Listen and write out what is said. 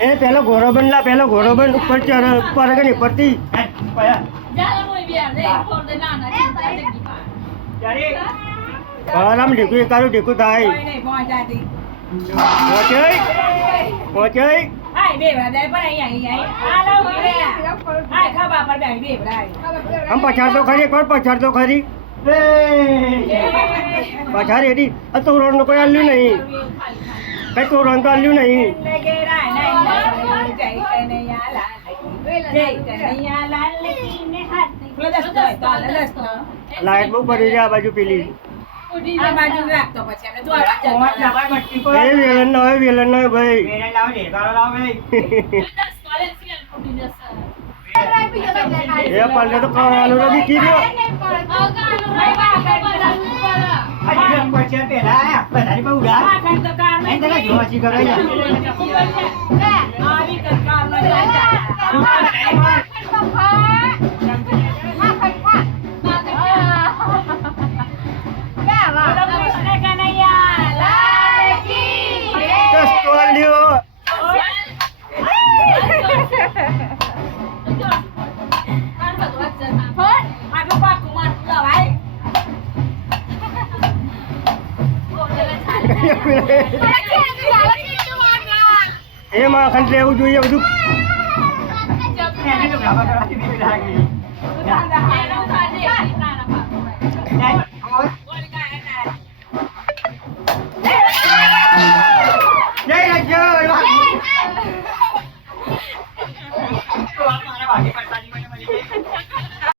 એ પેલો ઘોડો બન લા પેલો ઘોડો બન ઉપર ચડ ઉપર કે નહીં પડતી આરામ ઢીકું તારું ઢીકું થાય પહોંચે આમ પછાડ તો ખરી કોણ પછાડ તો ખરી પછાડ એડી તોરણ કોઈ આલ્યું નહીં કઈ તોરણ તો આલ્યું નહીં લાઈટ બહુ પડી છે આ બાજુ પેલી વેલન નો ભાઈ એ પલ્લે તો ખાવાનું નથી કીધું એમાં ખંડ લેવું જોઈએ બધું